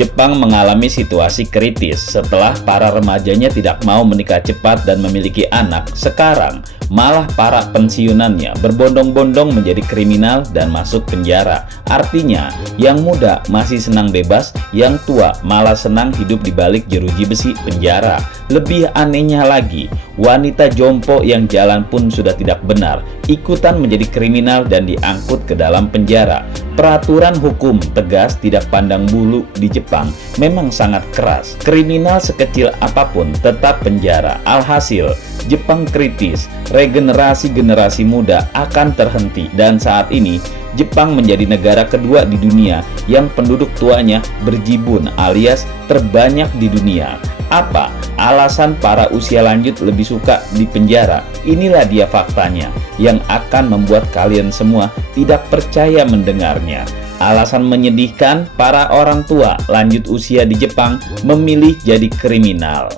Jepang mengalami situasi kritis setelah para remajanya tidak mau menikah cepat dan memiliki anak. Sekarang, malah para pensiunannya berbondong-bondong menjadi kriminal dan masuk penjara. Artinya, yang muda masih senang bebas, yang tua malah senang hidup di balik jeruji besi penjara. Lebih anehnya lagi, wanita jompo yang jalan pun sudah tidak benar, ikutan menjadi kriminal dan diangkut ke dalam penjara. Peraturan hukum tegas tidak pandang bulu di Jepang memang sangat keras. Kriminal sekecil apapun tetap penjara. Alhasil, Jepang kritis, regenerasi generasi muda akan terhenti, dan saat ini Jepang menjadi negara kedua di dunia yang penduduk tuanya berjibun alias terbanyak di dunia. Apa alasan para usia lanjut lebih suka di penjara? Inilah dia faktanya yang akan membuat kalian semua tidak percaya mendengarnya. Alasan menyedihkan, para orang tua lanjut usia di Jepang memilih jadi kriminal.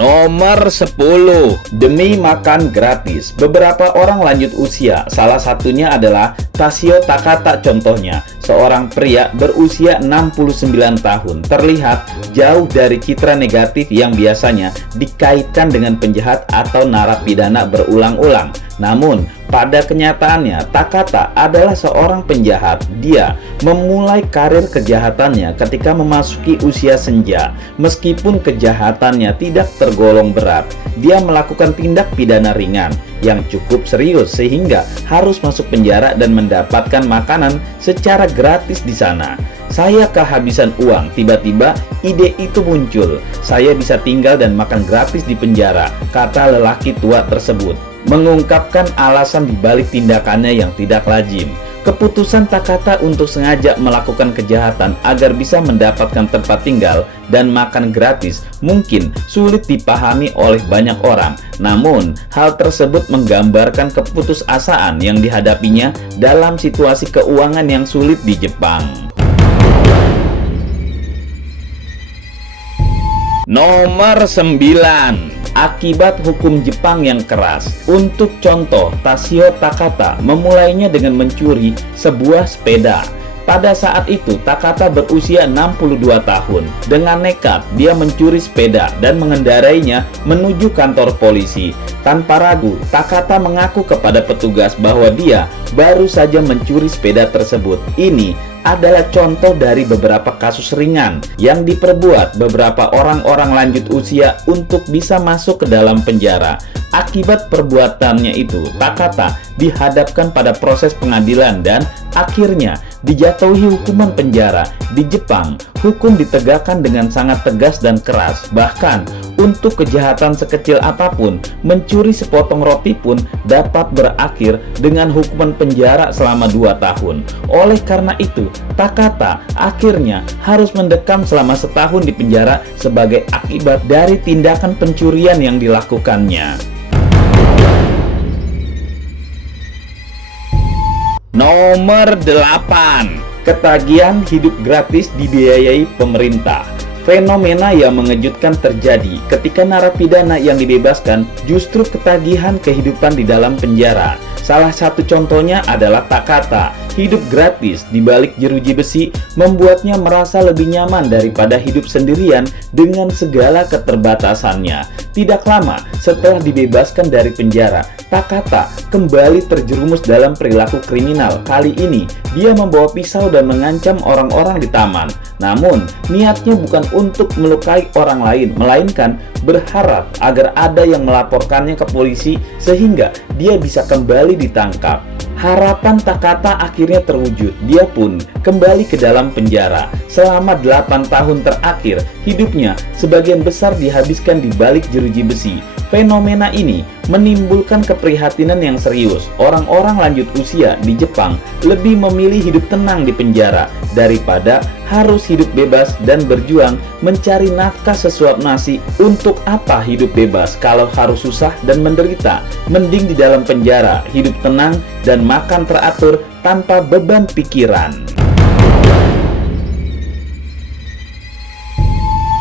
Nomor 10, demi makan gratis. Beberapa orang lanjut usia, salah satunya adalah Tashio Takata contohnya, seorang pria berusia 69 tahun, terlihat jauh dari citra negatif yang biasanya dikaitkan dengan penjahat atau narapidana berulang-ulang. Namun, pada kenyataannya, Takata adalah seorang penjahat. Dia memulai karir kejahatannya ketika memasuki usia senja. Meskipun kejahatannya tidak tergolong berat, dia melakukan tindak pidana ringan yang cukup serius sehingga harus masuk penjara dan mendapatkan makanan secara gratis di sana. Saya kehabisan uang, tiba-tiba ide itu muncul. Saya bisa tinggal dan makan gratis di penjara, kata lelaki tua tersebut, mengungkapkan alasan dibalik tindakannya yang tidak lazim. Keputusan Takata untuk sengaja melakukan kejahatan agar bisa mendapatkan tempat tinggal dan makan gratis mungkin sulit dipahami oleh banyak orang. Namun, hal tersebut menggambarkan keputusasaan yang dihadapinya dalam situasi keuangan yang sulit di Jepang. Nomor 9, akibat hukum Jepang yang keras. Untuk contoh, Tashio Takata memulainya dengan mencuri sebuah sepeda. Pada saat itu, Takata berusia 62 tahun. Dengan nekat, dia mencuri sepeda dan mengendarainya menuju kantor polisi. Tanpa ragu, Takata mengaku kepada petugas bahwa dia baru saja mencuri sepeda tersebut. Ini adalah contoh dari beberapa kasus ringan yang diperbuat beberapa orang-orang lanjut usia untuk bisa masuk ke dalam penjara. Akibat perbuatannya itu, Takata dihadapkan pada proses pengadilan dan akhirnya dijatuhi hukuman penjara. Di Jepang, hukum ditegakkan dengan sangat tegas dan keras. Bahkan untuk kejahatan sekecil apapun, mencuri sepotong roti pun dapat berakhir dengan hukuman penjara selama 2 tahun. Oleh karena itu, Takata akhirnya harus mendekam selama setahun di penjara sebagai akibat dari tindakan pencurian yang dilakukannya. Nomor 8, ketagihan hidup gratis dibiayai pemerintah. Fenomena yang mengejutkan terjadi ketika narapidana yang dibebaskan justru ketagihan kehidupan di dalam penjara. Salah satu contohnya adalah Takata. Hidup gratis di balik jeruji besi membuatnya merasa lebih nyaman daripada hidup sendirian dengan segala keterbatasannya. Tidak lama setelah dibebaskan dari penjara, Takata kembali terjerumus dalam perilaku kriminal. Kali ini, dia membawa pisau dan mengancam orang-orang di taman. Namun, niatnya bukan untuk melukai orang lain, melainkan berharap agar ada yang melaporkannya ke polisi sehingga dia bisa kembali ditangkap. Harapan Takata akhirnya terwujud. Dia pun kembali ke dalam penjara. Selama 8 tahun terakhir, hidupnya sebagian besar dihabiskan di balik jeruji besi. Fenomena ini menimbulkan keprihatinan yang serius. Orang-orang lanjut usia di Jepang lebih memilih hidup tenang di penjara daripada harus hidup bebas dan berjuang mencari nafkah sesuap nasi. Untuk apa hidup bebas kalau harus susah dan menderita? Mending di dalam penjara, hidup tenang dan makan teratur tanpa beban pikiran.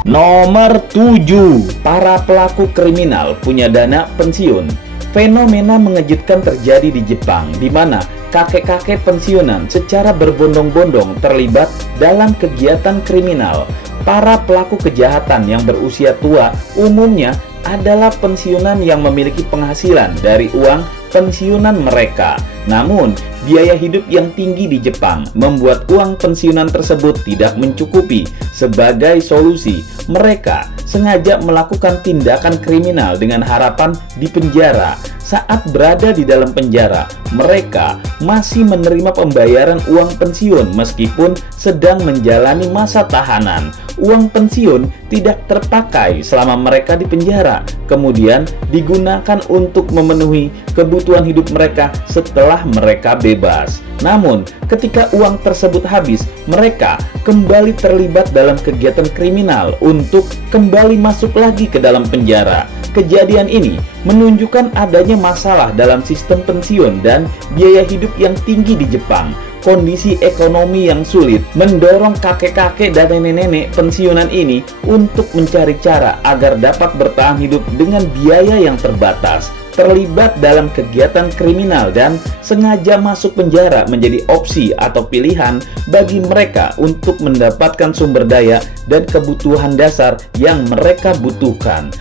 Nomor 7, para pelaku kriminal punya dana pensiun. Fenomena mengejutkan terjadi di Jepang, di mana kakek-kakek pensiunan secara berbondong-bondong terlibat dalam kegiatan kriminal. Para pelaku kejahatan yang berusia tua umumnya adalah pensiunan yang memiliki penghasilan dari uang pensiunan mereka. Namun, biaya hidup yang tinggi di Jepang membuat uang pensiunan tersebut tidak mencukupi. Sebagai solusi, mereka sengaja melakukan tindakan kriminal dengan harapan dipenjara. Saat berada di dalam penjara, mereka masih menerima pembayaran uang pensiun meskipun sedang menjalani masa tahanan. Uang pensiun tidak terpakai selama mereka di penjara, kemudian digunakan untuk memenuhi kebutuhan hidup mereka setelah mereka bebas. Namun, ketika uang tersebut habis, mereka kembali terlibat dalam kegiatan kriminal untuk kembali masuk lagi ke dalam penjara. Kejadian ini menunjukkan adanya masalah dalam sistem pensiun dan biaya hidup yang tinggi di Jepang. Kondisi ekonomi yang sulit mendorong kakek-kakek dan nenek-nenek pensiunan ini untuk mencari cara agar dapat bertahan hidup dengan biaya yang terbatas. Terlibat dalam kegiatan kriminal dan sengaja masuk penjara menjadi opsi atau pilihan bagi mereka untuk mendapatkan sumber daya dan kebutuhan dasar yang mereka butuhkan.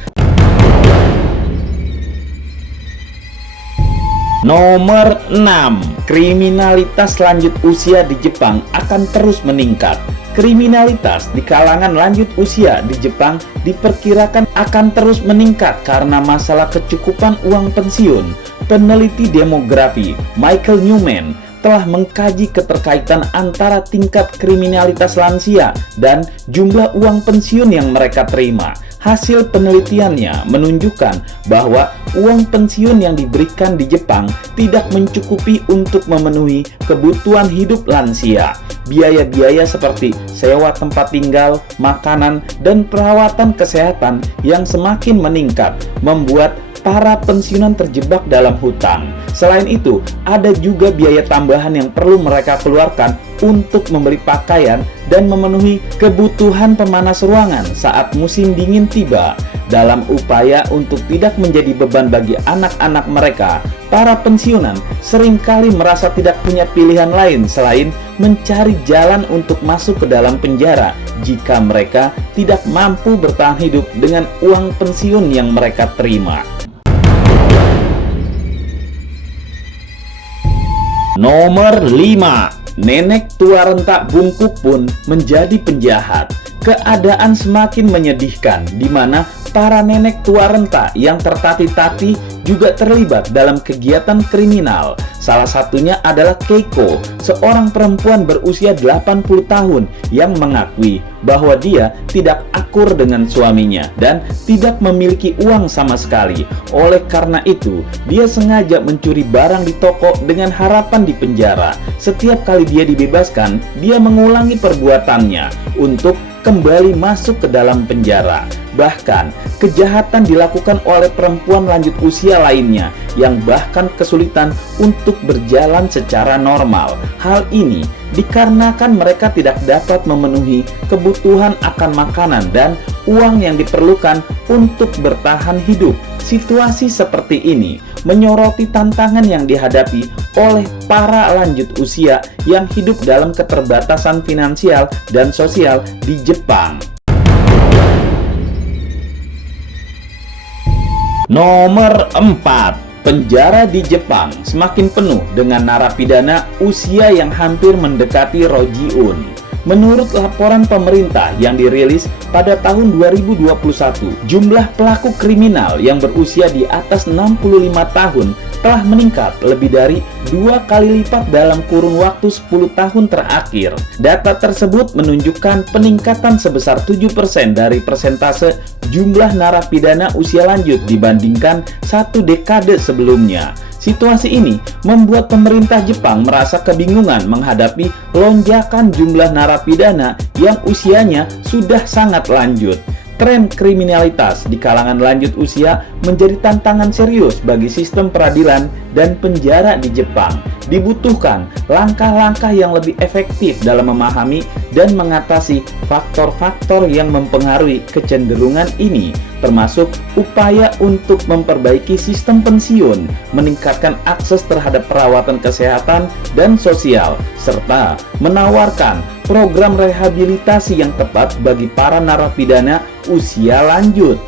Nomor 6. Kriminalitas lanjut usia di Jepang akan terus meningkat. Kriminalitas di kalangan lanjut usia di Jepang diperkirakan akan terus meningkat karena masalah kecukupan uang pensiun. Peneliti demografi Michael Newman telah mengkaji keterkaitan antara tingkat kriminalitas lansia dan jumlah uang pensiun yang mereka terima. Hasil penelitiannya menunjukkan bahwa uang pensiun yang diberikan di Jepang tidak mencukupi untuk memenuhi kebutuhan hidup lansia. Biaya-biaya seperti sewa tempat tinggal, makanan, dan perawatan kesehatan yang semakin meningkat membuat para pensiunan terjebak dalam hutang. Selain itu, ada juga biaya tambahan yang perlu mereka keluarkan untuk membeli pakaian dan memenuhi kebutuhan pemanas ruangan saat musim dingin tiba. Dalam upaya untuk tidak menjadi beban bagi anak-anak mereka, para pensiunan seringkali merasa tidak punya pilihan lain selain mencari jalan untuk masuk ke dalam penjara jika mereka tidak mampu bertahan hidup dengan uang pensiun yang mereka terima. Nomor 5. Nenek tua rentak bungkuk pun menjadi penjahat. Keadaan semakin menyedihkan di mana para nenek tua renta yang tertatih-tatih juga terlibat dalam kegiatan kriminal. Salah satunya adalah Keiko, seorang perempuan berusia 80 tahun yang mengakui bahwa dia tidak akur dengan suaminya dan tidak memiliki uang sama sekali. Oleh karena itu, dia sengaja mencuri barang di toko dengan harapan dipenjara. Setiap kali dia dibebaskan, dia mengulangi perbuatannya untuk kembali masuk ke dalam penjara. Bahkan, kejahatan dilakukan oleh perempuan lanjut usia lainnya yang bahkan kesulitan untuk berjalan secara normal. Hal ini dikarenakan mereka tidak dapat memenuhi kebutuhan akan makanan dan uang yang diperlukan untuk bertahan hidup. Situasi seperti ini menyoroti tantangan yang dihadapi oleh para lanjut usia yang hidup dalam keterbatasan finansial dan sosial di Jepang. Nomor 4. Penjara di Jepang semakin penuh dengan narapidana usia yang hampir mendekati Rojiun. Menurut laporan pemerintah yang dirilis pada tahun 2021, jumlah pelaku kriminal yang berusia di atas 65 tahun telah meningkat lebih dari 2 kali lipat dalam kurun waktu 10 tahun terakhir. Data tersebut menunjukkan peningkatan sebesar 7% dari persentase jumlah narapidana usia lanjut dibandingkan 1 dekade sebelumnya. Situasi ini membuat pemerintah Jepang merasa kebingungan menghadapi lonjakan jumlah narapidana yang usianya sudah sangat lanjut. tren kriminalitas di kalangan lanjut usia menjadi tantangan serius bagi sistem peradilan dan penjara di Jepang. Dibutuhkan langkah-langkah yang lebih efektif dalam memahami dan mengatasi faktor-faktor yang mempengaruhi kecenderungan ini, termasuk upaya untuk memperbaiki sistem pensiun, meningkatkan akses terhadap perawatan kesehatan dan sosial, serta menawarkan program rehabilitasi yang tepat bagi para narapidana usia lanjut.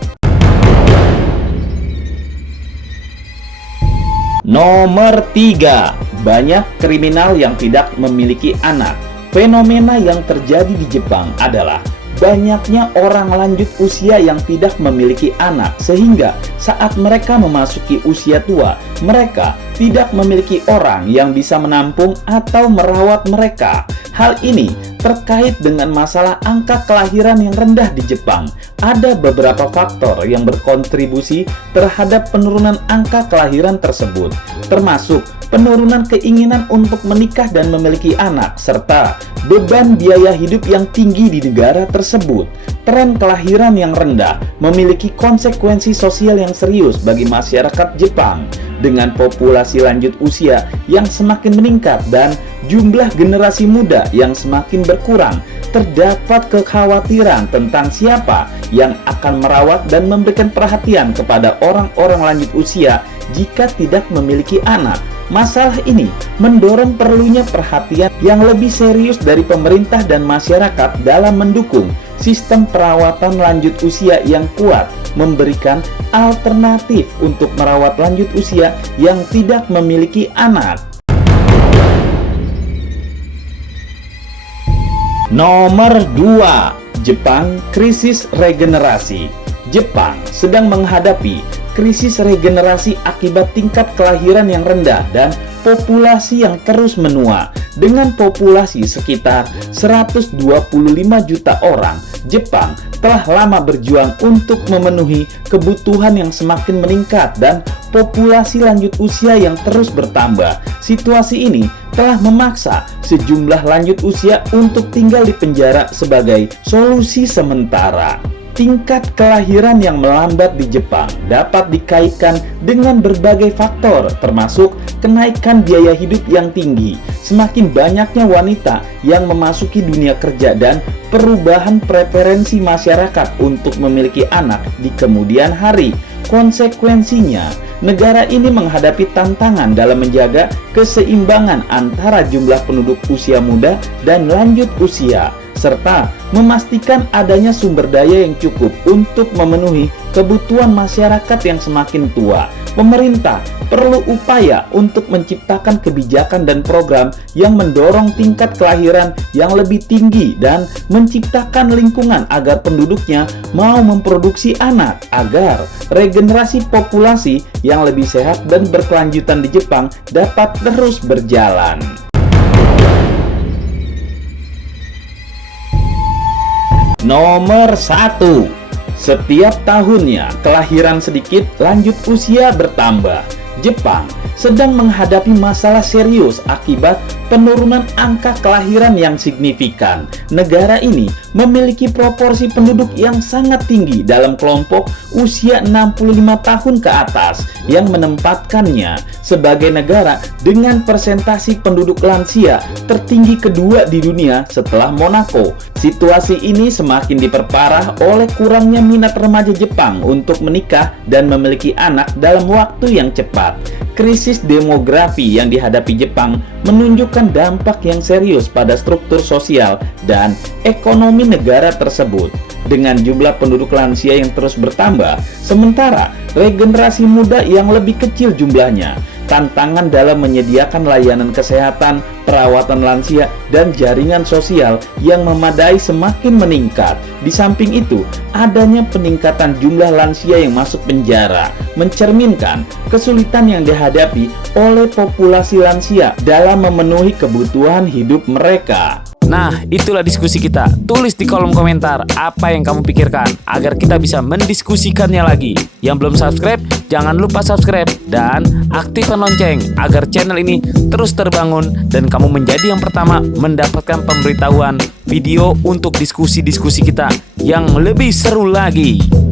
Nomor 3, banyak kriminal yang tidak memiliki anak. Fenomena yang terjadi di Jepang adalah banyaknya orang lanjut usia yang tidak memiliki anak, sehingga saat mereka memasuki usia tua, mereka tidak memiliki orang yang bisa menampung atau merawat mereka. Hal ini terkait dengan masalah angka kelahiran yang rendah di Jepang. Ada beberapa faktor yang berkontribusi terhadap penurunan angka kelahiran tersebut, termasuk penurunan keinginan untuk menikah dan memiliki anak, serta beban biaya hidup yang tinggi di negara tersebut. Tren kelahiran yang rendah memiliki konsekuensi sosial yang serius bagi masyarakat Jepang. Dengan populasi lanjut usia yang semakin meningkat dan jumlah generasi muda yang semakin berkurang, terdapat kekhawatiran tentang siapa yang akan merawat dan memberikan perhatian kepada orang-orang lanjut usia jika tidak memiliki anak. Masalah ini mendorong perlunya perhatian yang lebih serius dari pemerintah dan masyarakat dalam mendukung sistem perawatan lanjut usia yang kuat, memberikan alternatif untuk merawat lanjut usia yang tidak memiliki anak. Nomor 2, Jepang krisis regenerasi. Jepang sedang menghadapi krisis regenerasi akibat tingkat kelahiran yang rendah dan populasi yang terus menua. Dengan populasi sekitar 125 juta orang, Jepang telah lama berjuang untuk memenuhi kebutuhan yang semakin meningkat dan populasi lanjut usia yang terus bertambah. Situasi ini telah memaksa sejumlah lanjut usia untuk tinggal di penjara sebagai solusi sementara. Tingkat kelahiran yang melambat di Jepang dapat dikaitkan dengan berbagai faktor, termasuk kenaikan biaya hidup yang tinggi, semakin banyaknya wanita yang memasuki dunia kerja, dan perubahan preferensi masyarakat untuk memiliki anak di kemudian hari. Konsekuensinya, negara ini menghadapi tantangan dalam menjaga keseimbangan antara jumlah penduduk usia muda dan lanjut usia, serta memastikan adanya sumber daya yang cukup untuk memenuhi kebutuhan masyarakat yang semakin tua. Pemerintah perlu upaya untuk menciptakan kebijakan dan program yang mendorong tingkat kelahiran yang lebih tinggi dan menciptakan lingkungan agar penduduknya mau memproduksi anak, agar regenerasi populasi yang lebih sehat dan berkelanjutan di Jepang dapat terus berjalan. Nomor 1, setiap tahunnya kelahiran sedikit, lanjut usia bertambah. Jepang sedang menghadapi masalah serius akibat penurunan angka kelahiran yang signifikan. Negara ini memiliki proporsi penduduk yang sangat tinggi dalam kelompok usia 65 tahun ke atas, yang menempatkannya sebagai negara dengan persentase penduduk lansia tertinggi kedua di dunia setelah Monaco. Situasi ini semakin diperparah oleh kurangnya minat remaja Jepang untuk menikah dan memiliki anak dalam waktu yang cepat. Krisis demografi yang dihadapi Jepang menunjukkan dampak yang serius pada struktur sosial dan ekonomi negara tersebut. Dengan jumlah penduduk lansia yang terus bertambah, sementara regenerasi muda yang lebih kecil jumlahnya, tantangan dalam menyediakan layanan kesehatan, perawatan lansia, dan jaringan sosial yang memadai semakin meningkat. Di samping itu, adanya peningkatan jumlah lansia yang masuk penjara mencerminkan kesulitan yang dihadapi oleh populasi lansia dalam memenuhi kebutuhan hidup mereka. Nah, itulah diskusi kita. Tulis di kolom komentar apa yang kamu pikirkan agar kita bisa mendiskusikannya lagi. Yang belum subscribe, jangan lupa subscribe dan aktifkan lonceng agar channel ini terus terbangun dan kamu menjadi yang pertama mendapatkan pemberitahuan video untuk diskusi-diskusi kita yang lebih seru lagi.